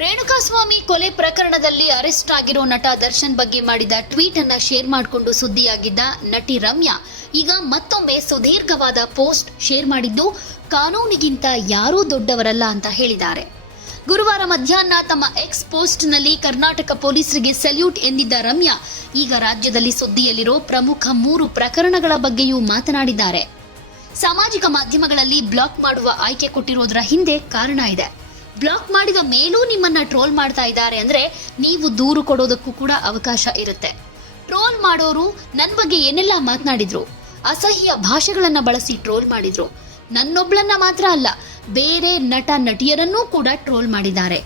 ರೇಣುಕಾಸ್ವಾಮಿ ಕೊಲೆ ಪ್ರಕರಣದಲ್ಲಿ ಅರೆಸ್ಟ್ ಆಗಿರೋ ನಟ ದರ್ಶನ್ ಬಗ್ಗೆ ಮಾಡಿದ ಟ್ವೀಟ್ ಅನ್ನ ಶೇರ್ ಮಾಡಿಕೊಂಡು ಸುದ್ದಿಯಾಗಿದ್ದ ನಟಿ ರಮ್ಯಾ ಈಗ ಮತ್ತೊಮ್ಮೆ ಸುದೀರ್ಘವಾದ ಪೋಸ್ಟ್ ಶೇರ್ ಮಾಡಿದ್ದು ಕಾನೂನಿಗಿಂತ ಯಾರೂ ದೊಡ್ಡವರಲ್ಲ ಅಂತ ಹೇಳಿದ್ದಾರೆ. ಗುರುವಾರ ಮಧ್ಯಾಹ್ನ ತಮ್ಮ ಎಕ್ಸ್ ಪೋಸ್ಟ್ನಲ್ಲಿ ಕರ್ನಾಟಕ ಪೊಲೀಸರಿಗೆ ಸಲ್ಯೂಟ್ ಎಂದಿದ್ದ ರಮ್ಯಾ ಈಗ ರಾಜ್ಯದಲ್ಲಿ ಸುದ್ದಿಯಲ್ಲಿರೋ ಪ್ರಮುಖ 3 ಪ್ರಕರಣಗಳ ಬಗ್ಗೆಯೂ ಮಾತನಾಡಿದ್ದಾರೆ. ಸಾಮಾಜಿಕ ಮಾಧ್ಯಮಗಳಲ್ಲಿ ಬ್ಲಾಕ್ ಮಾಡುವ ಆಯ್ಕೆ ಕೊಟ್ಟಿರೋದರ ಹಿಂದೆ ಕಾರಣ ಇದೆ. ಬ್ಲಾಕ್ ಮಾಡಿದ ಮೇಲೂ ನಿಮ್ಮನ್ನ ಟ್ರೋಲ್ ಮಾಡ್ತಾ ಇದ್ದಾರೆ ಅಂದ್ರೆ ನೀವು ದೂರು ಕೊಡೋದಕ್ಕೂ ಕೂಡ ಅವಕಾಶ ಇರುತ್ತೆ. ಟ್ರೋಲ್ ಮಾಡೋರು ನನ್ನ ಬಗ್ಗೆ ಏನೆಲ್ಲ ಮಾತನಾಡಿದ್ರು, ಅಸಹ್ಯ ಭಾಷೆಗಳನ್ನ ಬಳಸಿ ಟ್ರೋಲ್ ಮಾಡಿದ್ರು. ನನ್ನೊಬ್ಳನ್ನ ಮಾತ್ರ ಅಲ್ಲ, ಬೇರೆ ನಟ ನಟಿಯರನ್ನೂ ಕೂಡ ಟ್ರೋಲ್ ಮಾಡಿದ್ದಾರೆ.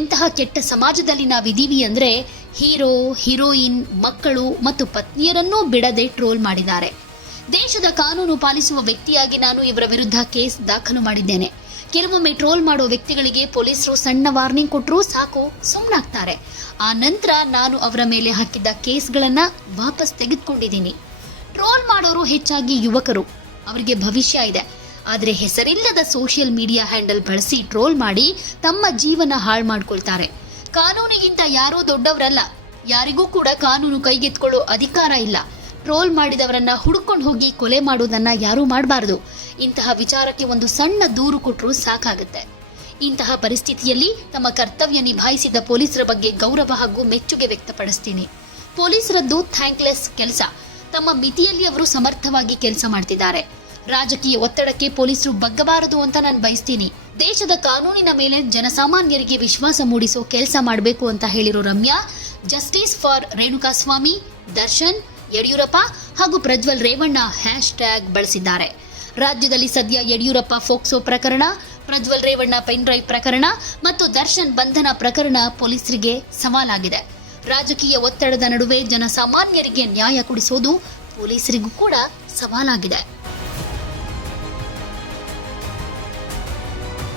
ಎಂತಹ ಕೆಟ್ಟ ಸಮಾಜದಲ್ಲಿ ನಾವಿದೀವಿ ಅಂದ್ರೆ ಹೀರೋ, ಹೀರೋಯಿನ್, ಮಕ್ಕಳು ಮತ್ತು ಪತ್ನಿಯರನ್ನೂ ಬಿಡದೆ ಟ್ರೋಲ್ ಮಾಡಿದ್ದಾರೆ. ದೇಶದ ಕಾನೂನು ಪಾಲಿಸುವ ವ್ಯಕ್ತಿಯಾಗಿ ನಾನು ಇವರ ವಿರುದ್ಧ ಕೇಸ್ ದಾಖಲು ಮಾಡಿದ್ದೇನೆ. ಕೆಲವೊಮ್ಮೆ ಟ್ರೋಲ್ ಮಾಡೋ ವ್ಯಕ್ತಿಗಳಿಗೆ ಪೊಲೀಸರು ಸಣ್ಣ ವಾರ್ನಿಂಗ್ ಕೊಟ್ಟರೂ ಸಾಕು, ಸುಮ್ಮನಾಗ್ತಾರೆ. ಆ ನಂತರ ನಾನು ಅವರ ಮೇಲೆ ಹಾಕಿದ್ದ ಕೇಸ್ಗಳನ್ನ ವಾಪಸ್ ತೆಗೆದುಕೊಂಡಿದ್ದೀನಿ. ಟ್ರೋಲ್ ಮಾಡೋರು ಹೆಚ್ಚಾಗಿ ಯುವಕರು, ಅವರಿಗೆ ಭವಿಷ್ಯ ಇದೆ. ಆದರೆ ಹೆಸರಿಲ್ಲದ ಸೋಷಿಯಲ್ ಮೀಡಿಯಾ ಹ್ಯಾಂಡಲ್ ಬಳಸಿ ಟ್ರೋಲ್ ಮಾಡಿ ತಮ್ಮ ಜೀವನ ಹಾಳು ಮಾಡ್ಕೊಳ್ತಾರೆ. ಕಾನೂನಿಗಿಂತ ಯಾರೂ ದೊಡ್ಡವರಲ್ಲ, ಯಾರಿಗೂ ಕೂಡ ಕಾನೂನು ಕೈಗೆತ್ಕೊಳ್ಳೋ ಅಧಿಕಾರ ಇಲ್ಲ. ಟ್ರೋಲ್ ಮಾಡಿದವರನ್ನ ಹುಡುಕೊಂಡು ಹೋಗಿ ಕೊಲೆ ಮಾಡೋದನ್ನ ಯಾರೂ ಮಾಡಬಾರದು. ಇಂತಹ ವಿಚಾರಕ್ಕೆ ಒಂದು ಸಣ್ಣ ದೂರು ಕೊಟ್ಟರೂ ಸಾಕಾಗುತ್ತೆ. ಇಂತಹ ಪರಿಸ್ಥಿತಿಯಲ್ಲಿ ತಮ್ಮ ಕರ್ತವ್ಯ ನಿಭಾಯಿಸಿದ ಪೊಲೀಸರ ಬಗ್ಗೆ ಗೌರವ ಹಾಗೂ ಮೆಚ್ಚುಗೆ ವ್ಯಕ್ತಪಡಿಸ್ತೀನಿ. ಪೊಲೀಸರದ್ದು ಥ್ಯಾಂಕ್ಲೆಸ್ ಕೆಲಸ. ತಮ್ಮ ಮಿತಿಯಲ್ಲಿ ಅವರು ಸಮರ್ಥವಾಗಿ ಕೆಲಸ ಮಾಡ್ತಿದ್ದಾರೆ. ರಾಜಕೀಯ ಒತ್ತಡಕ್ಕೆ ಪೊಲೀಸರು ಬಗ್ಗಬಾರದು ಅಂತ ನಾನು ಬಯಸ್ತೀನಿ. ದೇಶದ ಕಾನೂನಿನ ಮೇಲೆ ಜನಸಾಮಾನ್ಯರಿಗೆ ವಿಶ್ವಾಸ ಮೂಡಿಸೋ ಕೆಲಸ ಮಾಡಬೇಕು ಅಂತ ಹೇಳಿರೋ ರಮ್ಯಾ, ಜಸ್ಟಿಸ್ ಫಾರ್ ರೇಣುಕಾಸ್ವಾಮಿ, ದರ್ಶನ್, ಯಡಿಯೂರಪ್ಪ ಹಾಗೂ ಪ್ರಜ್ವಲ್ ರೇವಣ್ಣ ಹ್ಯಾಶ್ಟ್ಯಾಗ್ ಬಳಸಿದ್ದಾರೆ. ರಾಜ್ಯದಲ್ಲಿ ಸದ್ಯ ಯಡಿಯೂರಪ್ಪ ಫೋಕ್ಸೋ ಪ್ರಕರಣ, ಪ್ರಜ್ವಲ್ ರೇವಣ್ಣ ಪೆನ್ ಡ್ರೈವ್ ಪ್ರಕರಣ ಮತ್ತು ದರ್ಶನ್ ಬಂಧನ ಪ್ರಕರಣ ಪೊಲೀಸರಿಗೆ ಸವಾಲಾಗಿದೆ. ರಾಜಕೀಯ ಒತ್ತಡದ ನಡುವೆ ಜನಸಾಮಾನ್ಯರಿಗೆ ನ್ಯಾಯ ಕೊಡಿಸೋದು ಪೊಲೀಸರಿಗೂ ಕೂಡ ಸವಾಲಾಗಿದೆ.